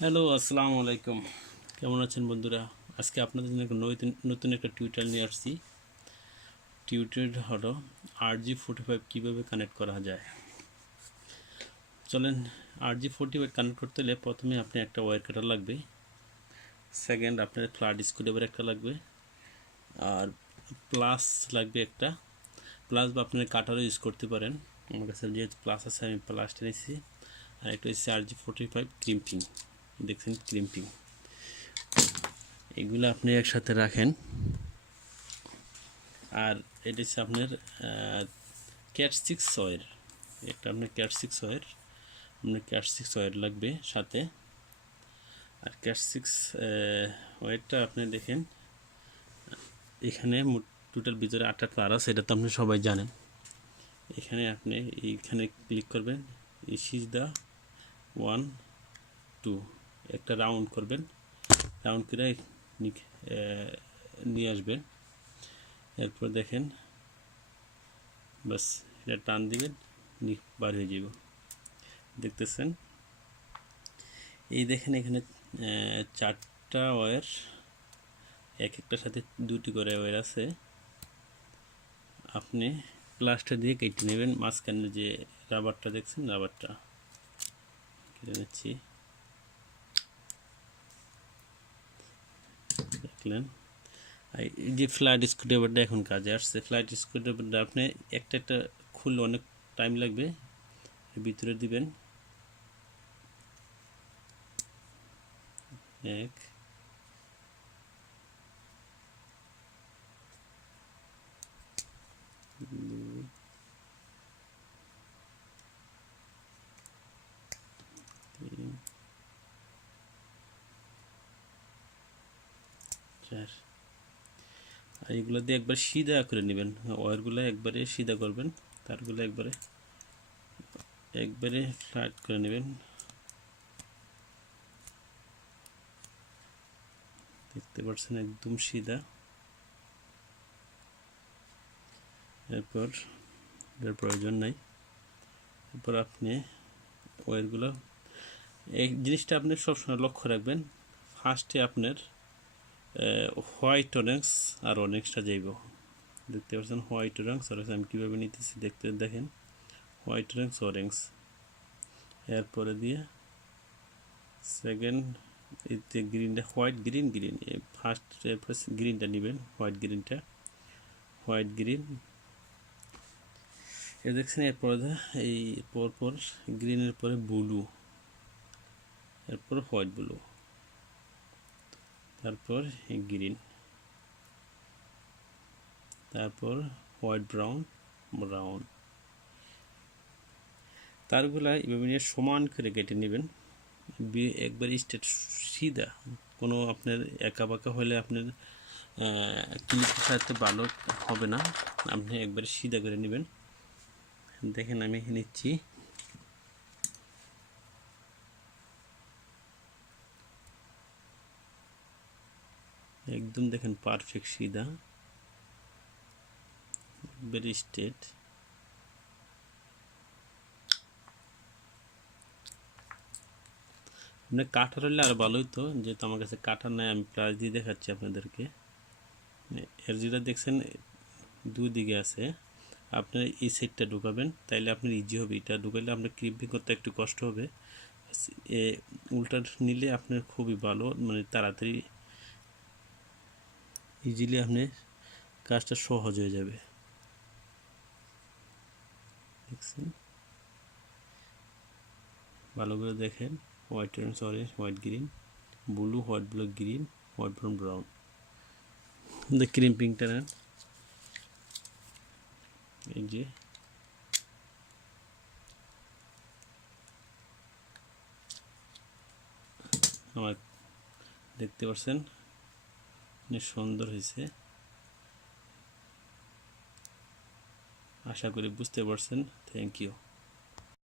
Hello, আসসালামু আলাইকুম। কেমন আছেন বন্ধুরা? আজকে আপনাদের জন্য একটা নতুন একটা টিউটোরিয়াল নিয়ে আসছি। টিউটোরিয়াল হলো RJ45 কীভাবে কানেক্ট করা যায়। চলেন, RJ45 কানেক্ট করতে হলে প্রথমে আপনি একটা ওয়্যার কাটার লাগবে, সেকেন্ড আপনার ফ্ল্যাট স্ক্রুড্রাইভার একটা লাগবে, আর প্লাস লাগবে একটা। প্লাস বা আপনার কাটারও ইউজ করতে পারেন। আমার কাছে যেহেতু প্লাস আছে আমি প্লাসটা নিয়েছি। আর একটা হচ্ছে RJ45 ক্রিম্পিং, দেখছেন ক্রিম্পিং। এগুলো আপনি একসাথে রাখেন। আর এটা হচ্ছে আপনার ক্যাট 6 ওয়্যার, একটা আপনার ক্যাট 6 ওয়্যার, আপনার ক্যাট 6 ওয়্যার লাগবে সাথে। আর ক্যাট 6 ওয়্যারটা আপনি দেখেন এখানে টোটাল ভিতরে 8টা তার আছে, এটা তো আপনি সবাই জানেন। এখানে আপনি এইখানে ক্লিক করবেন, ইস ইজ দ্য 1 2 একটা রাউন্ড করবেন, রাউন্ড করে নিয়ে আসবেন। এরপর দেখেন বাস এটা টান দিবেন, বার হয়ে যাব। দেখতেছেন এই দেখেন এখানে 4টা ওয়্যার, এক একটার সাথে 2টি করে ওয়্যার আছে। আপনি প্লাসটা দিয়ে কেটে নেবেন, মাঝখানে যে রাবারটা দেখছেন রাবারটা কেটে নিচ্ছি। দেখলেন এই যে ফ্ল্যাট স্ক্রুড্রাইভারটা এখন কাজে আসছে। ফ্ল্যাট স্ক্রুড্রাইভারটা আপনি একটা একটা খুললে অনেক টাইম লাগবে, ভিতরে দিবেন 1 2 3 4। আর এগুলো দিয়ে একবার সিধা করে নেবেন, ওয়্যারগুলো একবারে সিধা করবেন, তারগুলো একবারে ফ্ল্যাট করে নেবেন। দেখতে পাচ্ছেন একদম সিধা। এরপর এর প্রয়োজন নাই। এরপর আপনি ওয়্যারগুলো, এই জিনিসটা আপনি সবসময় লক্ষ্য রাখবেন, ফার্স্টে আপনার হোয়াইট অরেঞ্জ আর অরেঞ্জটা যাইব। দেখতে পাচ্ছেন হোয়াইট অরেঞ্জ অরেঞ্জ আমি কীভাবে নিতেছি দেখেন, হোয়াইট অরেঞ্জ অরেঞ্জ, এরপরে দিয়ে সেকেন্ড এতে গ্রিনটা, হোয়াইট গ্রিন গ্রিন, ফার্স্ট এরপর গ্রিনটা নেবেন, হোয়াইট গ্রিন এ দেখছেন। এরপরে এই পরপর গ্রিনের পরে ব্লু, এরপর হোয়াইট ব্লু, তারপর গ্রিন, তারপর হোয়াইট ব্রাউন। তারগুলা এভাবে নিয়ে সমান করে কেটে নেবেন, একবার স্ট্রেট সিধা, কোনো আপনার একা বাঁকা হলে আপনার ক্লিপের সাথে ভালো হবে না। আপনি একবার সিধা করে নেবেন। দেখেন আমি নিচ্ছি, একদম দেখেন পারফেক্ট সিধা, ভেরি স্ট্রেট। আপনার কাঠার হলে আরও ভালো হতো, যেহেতু আমার কাছে কাঠার নাই আমি প্লাস দিয়ে দেখাচ্ছি আপনাদেরকে। এর যেটা দেখছেন দুদিকে আছে, আপনার এই সাইডটা ঢুকাবেন, তাইলে আপনার ইজি হবে। এটা ঢুকাইলে আপনার ক্রিপিং করতে একটু কষ্ট হবে, উল্টা নিলে আপনার খুবই ভালো, মানে তাড়াতাড়ি ইজিলি আপনার কাজটা সহজ হয়ে যাবে। দেখছেন, ভালো করে দেখেন, white orange orange, white green blue, white blue green, white brown. ক্রিম্পিংটা নেন, এই যে আমার দেখতে পাচ্ছেন অনেক সুন্দর হয়েছে। আশা করি বুঝতে পারছেন। Thank you.